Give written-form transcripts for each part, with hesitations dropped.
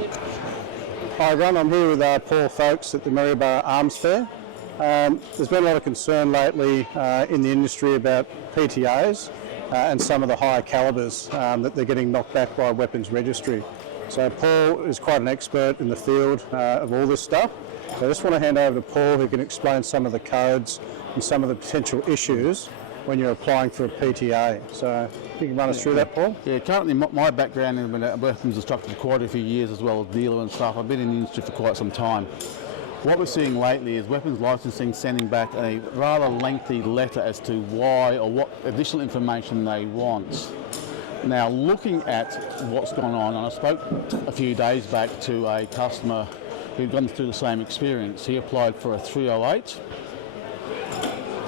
Hi everyone, I'm here with Paul Folkes at the Maryborough Arms Fair. There's been a lot of concern lately in the industry about PTAs and some of the higher calibers that they're getting knocked back by weapons registry. So Paul is quite an expert in the field of all this stuff. So I just want to hand over to Paul, who can explain some of the codes and some of the potential issues when you're applying for a PTA. So you can run us through that, Paul? Yeah, currently my background in weapons instructor for quite a few years, as well as dealer and stuff. I've been in the industry for quite some time. What we're seeing lately is weapons licensing sending back a rather lengthy letter as to why or what additional information they want. Now, looking at what's gone on, and I spoke a few days back to a customer who'd gone through the same experience. He applied for a 308,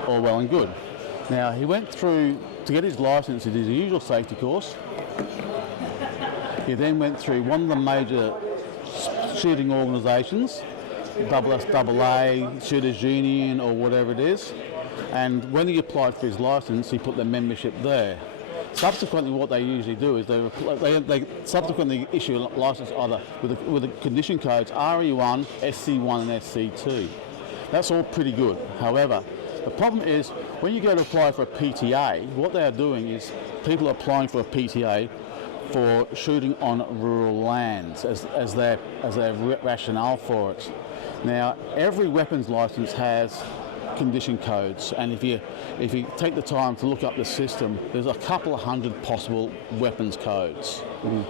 all well and good. Now, he went through, to get his license, he did his usual safety course. He then went through one of the major shooting organisations, SSAA, Shooters Union, or whatever it is. And when he applied for his license, he put their membership there. Subsequently, what they usually do is they subsequently issue a license either with the condition codes RE1, SC1 and SC2. That's all pretty good. However, the problem is when you go to apply for a PTA, what they are doing is people are applying for a PTA for shooting on rural lands as their rationale for it. Now, every weapons license has condition codes, and if you take the time to look up the system, there's a couple of hundred possible weapons codes.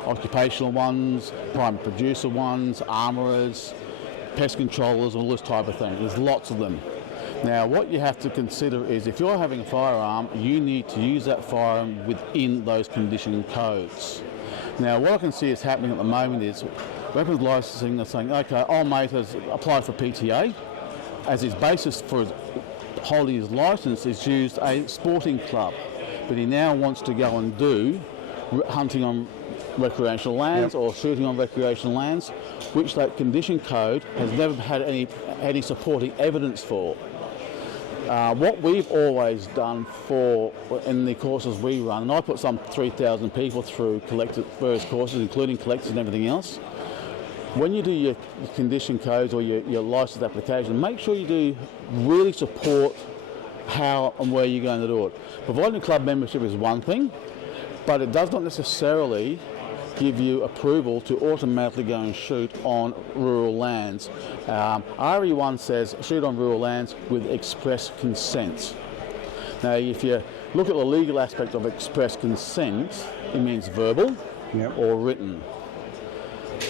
Occupational ones, prime producer ones, armourers, pest controllers, all this type of thing. There's lots of them. Now, what you have to consider is if you're having a firearm, you need to use that firearm within those condition codes. Now, what I can see is happening at the moment is weapons licensing are saying, okay, old mate has applied for PTA. As his basis for holding his license is used a sporting club, but he now wants to go and do hunting on recreational lands or shooting on recreational lands, which that condition code has never had any supporting evidence for. What we've always done in the courses we run, and I put some 3,000 people through various courses, including collectors and everything else. When you do your condition codes or your license application, make sure you do really support how and where you're going to do it. Providing club membership is one thing, but it does not necessarily give you approval to automatically go and shoot on rural lands. RE1 says shoot on rural lands with express consent. Now, if you look at the legal aspect of express consent, it means verbal or written.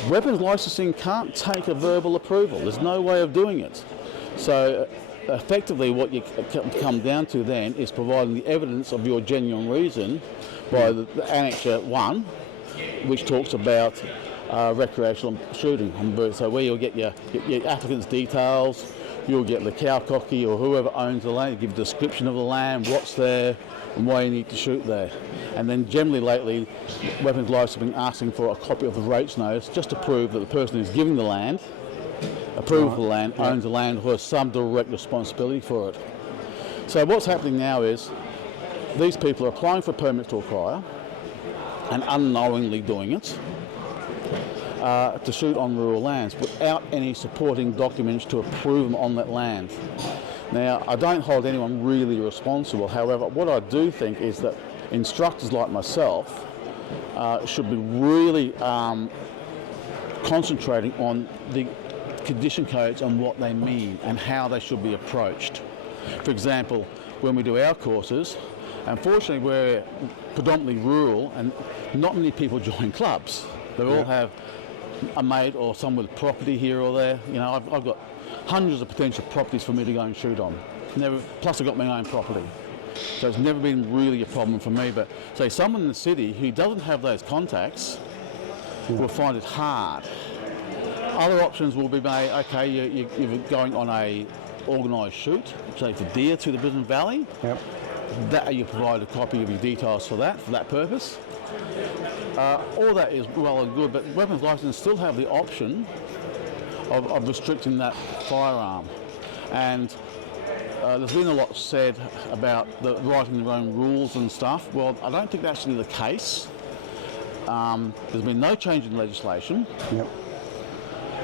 Weapons licensing can't take a verbal approval. There's no way of doing it. So effectively what you come down to then is providing the evidence of your genuine reason by the Annexure 1, which talks about recreational shooting. So where you'll get your applicant's details, you'll get the cowcocky or whoever owns the land, give a description of the land, what's there, and why you need to shoot there. And then generally lately, weapons licensing have been asking for a copy of the rates notice just to prove that the person who's giving the land, approval for the land, owns the land, who has some direct responsibility for it. So what's happening now is these people are applying for permits to acquire and unknowingly doing it to shoot on rural lands without any supporting documents to approve them on that land. Now, I don't hold anyone really responsible. However, what I do think is that instructors like myself should be really concentrating on the condition codes and what they mean and how they should be approached. For example, when we do our courses, unfortunately we're predominantly rural and not many people join clubs. They all have a mate or someone with property here or there. You know, I've got hundreds of potential properties for me to go and shoot on. Plus I've got my own property. So it's never been really a problem for me. But say someone in the city who doesn't have those contacts will find it hard. Other options will be made, okay, you're going on a organised shoot, say for deer through the Brisbane Valley. That you provide a copy of your details for that purpose. All that is well and good, but weapons licenses still have the option of restricting that firearm. And there's been a lot said about writing their own rules and stuff. Well, I don't think that's actually the case. There's been no change in legislation.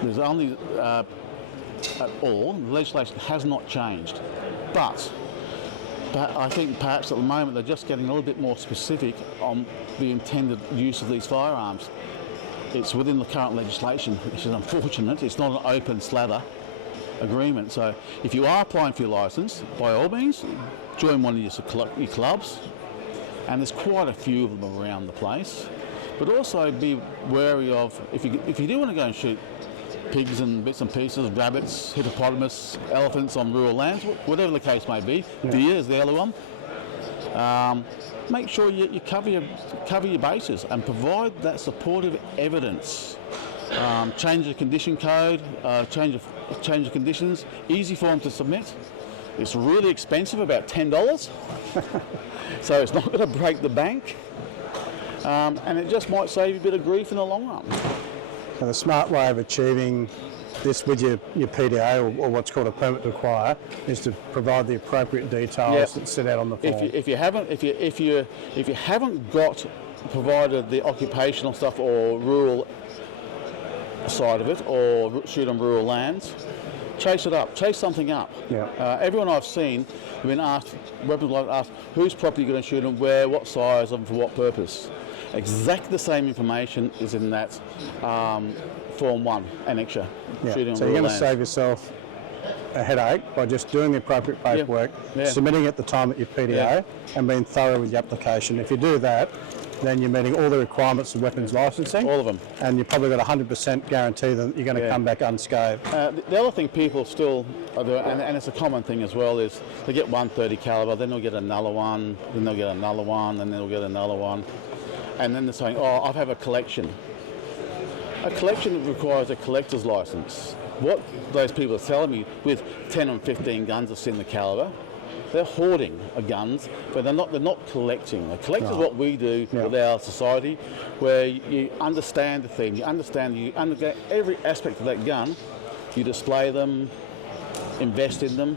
There's only at all, the legislation has not changed, but I think perhaps at the moment they're just getting a little bit more specific on the intended use of these firearms. It's within the current legislation, which is unfortunate. It's not an open slather agreement. So if you are applying for your licence, by all means, join one of your clubs, and there's quite a few of them around the place. But also be wary of, if you do want to go and shoot pigs and bits and pieces, rabbits, hippopotamus, elephants on rural lands, whatever the case may be, deer is the other one. Make sure you cover your bases and provide that supportive evidence. Change the condition code, change the conditions, easy for them to submit. It's really expensive, about $10, so it's not going to break the bank, and it just might save you a bit of grief in the long run. And the smart way of achieving this with your PTA or what's called a permit to acquire is to provide the appropriate details that set out on the form. If you haven't got provided the occupational stuff or rural side of it, or shoot on rural lands, chase it up, chase something up. Everyone I've seen have been asked, weapons like asked, whose property you're going to shoot them, where, what size, and for what purpose. Exactly the same information is in that Form 1 Annexure. Shooting on so you're going to lands. save yourself a headache by just doing the appropriate paperwork, submitting at the time at your PTA, and being thorough with your application. If you do that, then you're meeting all the requirements of weapons licensing. All of them. And you've probably got a 100% guarantee that you're going to come back unscathed. The other thing people still are doing, and it's a common thing as well, is they get 130 caliber, then they'll get another one, then they'll get another one, and then they'll get another one. And then they're saying, oh, I have a collection. A collection requires a collector's license. What those people are telling me, with 10 and 15 guns of similar caliber, they're hoarding guns, but they're not collecting. A collector is what we do with our society, where you understand the theme, you understand every aspect of that gun, you display them, invest in them.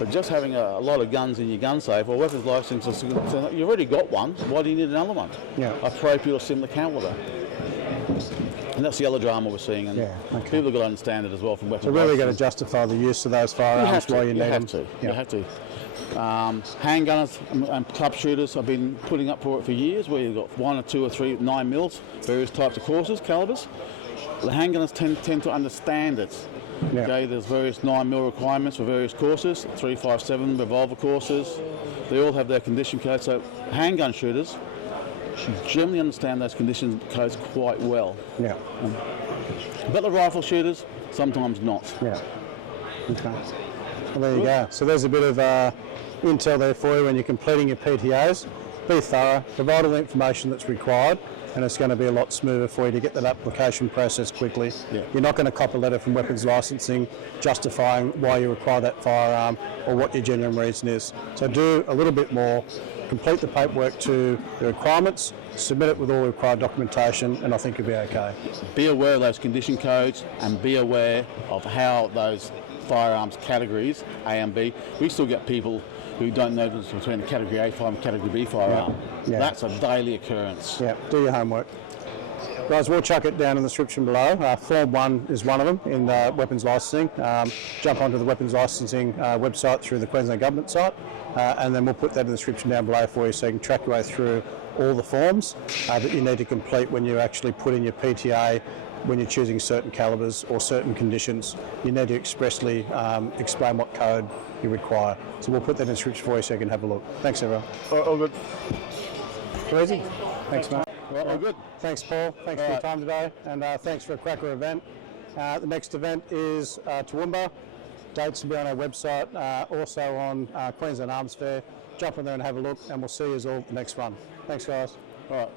But just having a lot of guns in your gun safe or weapons license, you've already got one, why do you need another one? Appropriate or similar caliber. And that's the other drama we're seeing, and people have got to understand it as well from weapons. So really got to justify the use of those firearms while you need them. You have to. Handgunners and club shooters have been putting up for it for years, where you've got 1 or 2 or 3 9mm, various types of courses, calibers. The handgunners tend to understand it. Okay, there's various 9mm requirements for various courses, 357 revolver courses. They all have their condition codes. So handgun shooters generally understand those condition codes quite well. But the rifle shooters, sometimes not. Okay. Well, there you go. So there's a bit of intel there for you when you're completing your PTAs. Be thorough, provide all the information that's required, and it's going to be a lot smoother for you to get that application process quickly. You're not going to cop a letter from weapons licensing justifying why you require that firearm or what your genuine reason is. So do a little bit more, complete the paperwork to the requirements, submit it with all the required documentation, and I think you'll be okay. Be aware of those condition codes and be aware of how those firearms categories, A and B, we still get people who don't know the difference between a category A firearm and category B firearm. That's a daily occurrence. Do your homework. Guys, we'll chuck it down in the description below. Form 1 is one of them in weapons licensing. Jump onto the weapons licensing website through the Queensland government site, and then we'll put that in the description down below for you so you can track your way through all the forms that you need to complete when you actually put in your PTA, when you're choosing certain calibers or certain conditions. You need to expressly explain what code you require. So we'll put that in the description for you so you can have a look. Thanks, everyone. All good. Too easy? Thanks, mate. All good. Thanks, Paul. Thanks for your time today, and thanks for a cracker event. The next event is Toowoomba. Dates will be on our website, also on Queensland Arms Fair. Jump on there and have a look, and we'll see you all at the next one. Thanks, guys. All right.